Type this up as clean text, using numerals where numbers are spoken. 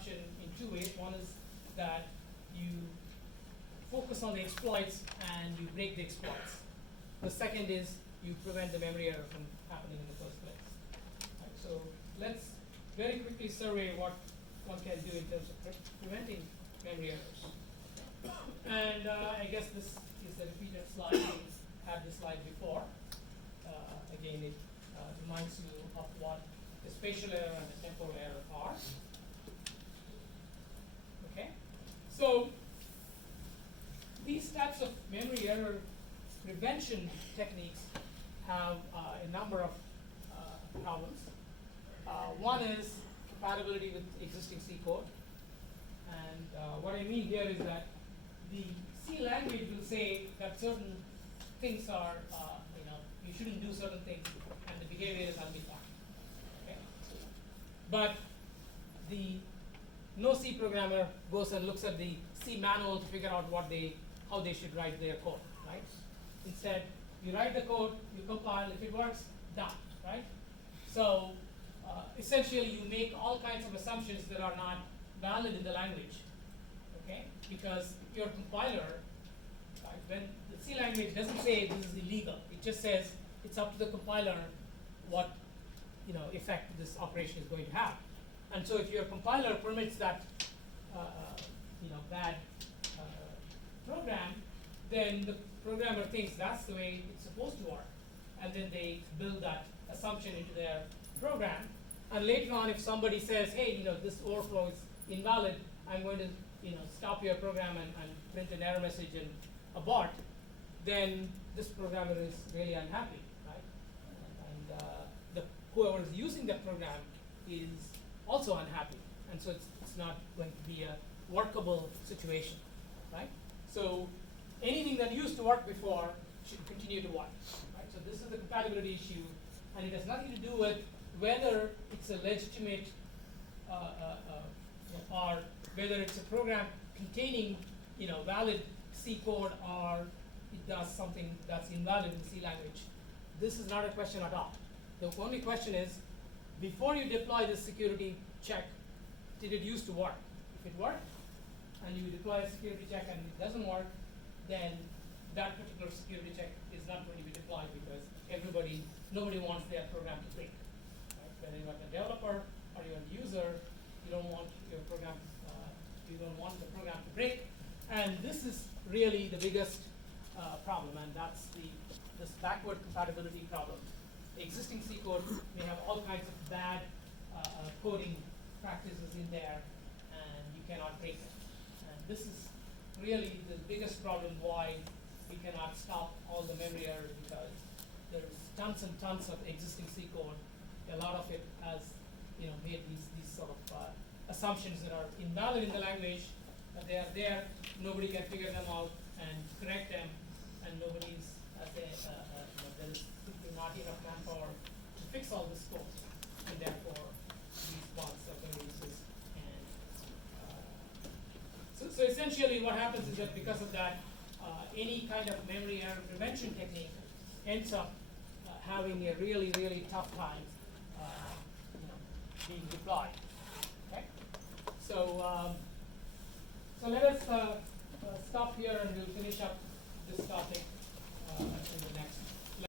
disruption in two ways. One is that you focus on the exploits and you break the exploits. The second is you prevent the memory error from happening in the first place. Right, so let's very quickly survey what one can do in terms of preventing memory errors. And I guess this is a repeated slide. We had this slide before. Again, it reminds you of what the spatial error and the temporal error are. Okay, so these types of memory error prevention techniques have a number of problems. One is compatibility with existing C code. And what I mean here is that the C language will say that certain things are, you shouldn't do certain things, and the behavior is undefined. Okay? But the no C programmer goes and looks at the C manual to figure out how they should write their code, right? Instead, you write the code, you compile. If it works, done, right? So essentially, you make all kinds of assumptions that are not valid in the language, okay? Because your compiler, right, when the C language doesn't say this is illegal, it just says it's up to the compiler what effect this operation is going to have. And so if your compiler permits that bad program, then the programmer thinks that's the way it's supposed to work, and then they build that assumption into their program. And later on, if somebody says, hey, this overflow is invalid, I'm going to stop your program and print an error message and abort, then this programmer is really unhappy, right? And whoever is using that program is also unhappy, and so it's not going to be a workable situation, right? So anything that used to work before should continue to work, right? So this is the compatibility issue, and it has nothing to do with whether it's a legitimate or whether it's a program containing valid C code or it does something that's invalid in C language. This is not a question at all. The only question is, before you deploy this security check, did it used to work? If it worked, and you deploy a security check and it doesn't work, then that particular security check is not going to be deployed because nobody wants their program to break. Right? Whether you're a developer or you're a user, you don't want your program, you don't want the program to break. And this is really the biggest problem, and that's this backward compatibility problem. Existing C code may have all kinds of bad coding practices in there, and you cannot break it. And this is really the biggest problem why we cannot stop all the memory errors, because there's tons and tons of existing C code. A lot of it has made these sort of assumptions that are invalid in the language, but they are there. Nobody can figure them out and correct them, and nobody's there's simply not enough manpower to fix all this code, and therefore these bugs are going to exist. And so essentially, what happens is that because of that, any kind of memory error prevention technique ends up having a really, really tough time being deployed. Okay? So let us stop here, and we'll finish up this topic in the next